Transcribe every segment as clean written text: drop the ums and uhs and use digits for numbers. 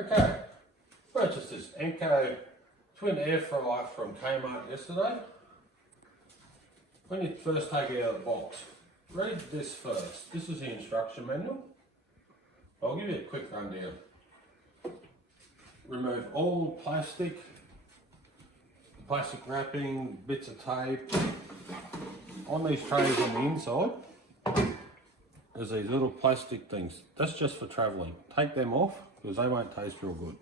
Okay, purchased this Anko twin air fryer from Kmart yesterday. When you first take it out of the box, read this first. This is the instruction manual. I'll give you a quick rundown. Remove all plastic wrapping, bits of tape. On these trays on the inside, there's these little plastic things. That's just for travelling. Take them off because they won't taste real good.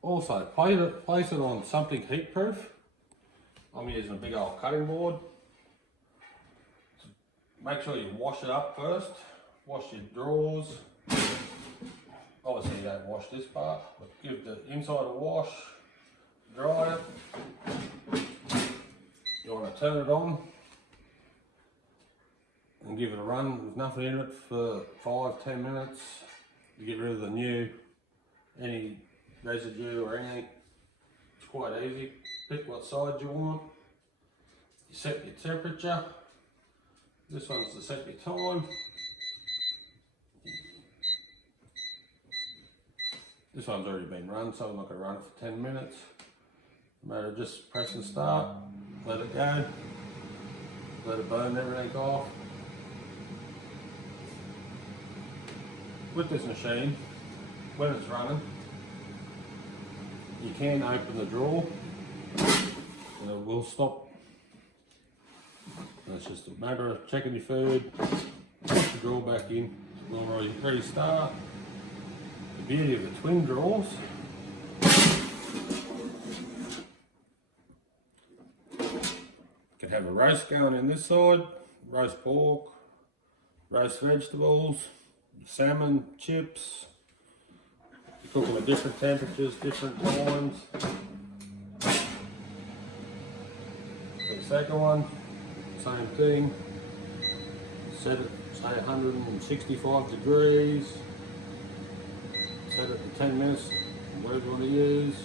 Also, place it on something heat proof. I'm using a big old cutting board. Make sure you wash it up first. Wash your drawers. Obviously you don't wash this part, but give the inside a wash. Dry it. You want to turn it on and give it a run with nothing in it for 5-10 minutes. You get rid of any residue or anything. It's quite easy. Pick what side you want. You set your temperature. This one's to set your time. This one's already been run, so I'm not going to run it for 10 minutes. No matter, just press and start, let it go, let it burn everything off. With this machine, when it's running, you can open the drawer and it will stop. And it's just a matter of checking your food, put the drawer back in, we'll restart. The beauty of the twin drawers, you can have a roast going in this side, roast pork, roast vegetables, salmon, chips. You cook them at different temperatures, different times. The second one, same thing. Set it, say 165 degrees. Set it for 10 minutes, whatever you want to use.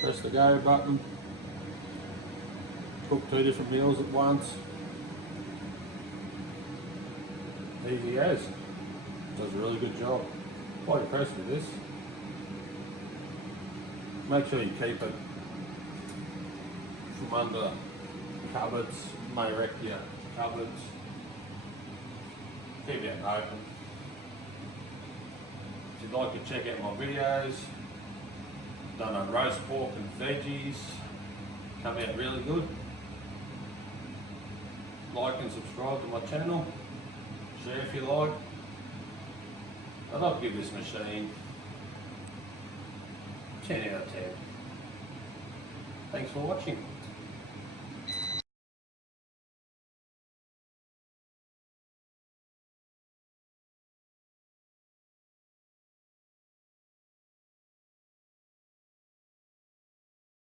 Press the go button. Cook 2 different meals at once. Easy as. Does a really good job. Quite impressed with this. Make sure you keep it from under cupboards. May wreck your cupboards. Keep it open. If you'd like to check out my videos, done on roast pork and veggies, come out really good. Like and subscribe to my channel, share if you like. I'd like to give this machine 10 out of 10. Thanks for watching.